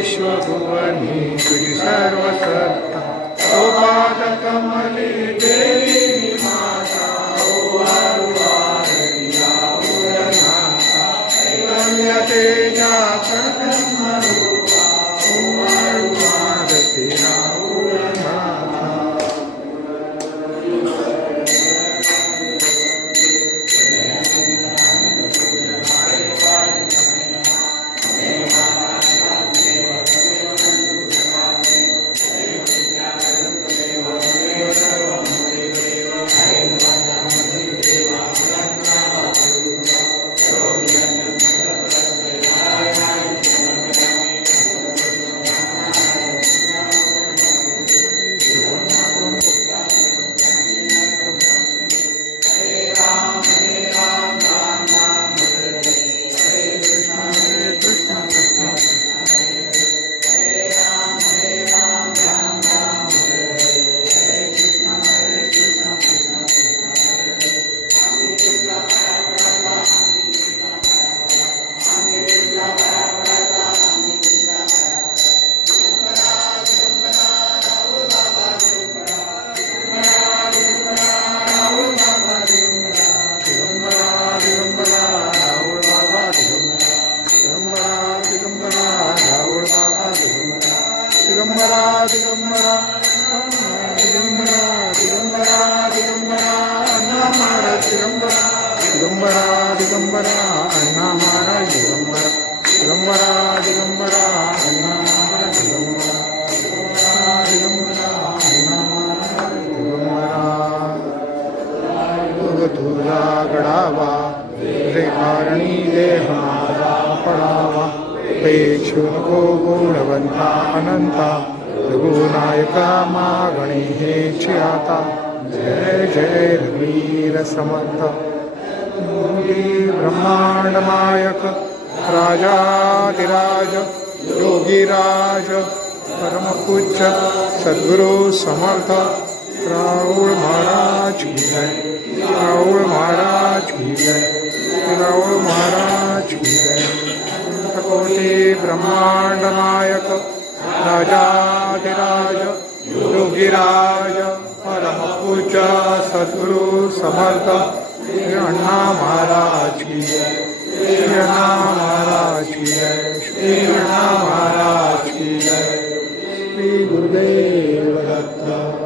विश्वभुवनी श्रीसर्वसत्ता। सोपादकमले देवि रे कारणी देह माझा पडावा गुणवंता, अनंता। रघुनायका मागणी हेची आता जय जय रवीर समर्थ ब्रह्मांड मायक राजाधिराज योगीराज परमपूज्य सद्गुरु समर्थ। राहुल महाराज की जय। राहुल महाराज की जय। ब्रह्माण्डनायक, राजाधिराज, योगिराज, परमपूज्य, सद्गुरु, समर्थ, श्री महाराज की श्री अण्णा महाराज की श्री अण्णा महाराज की श्री गुरुदेव दत्ता।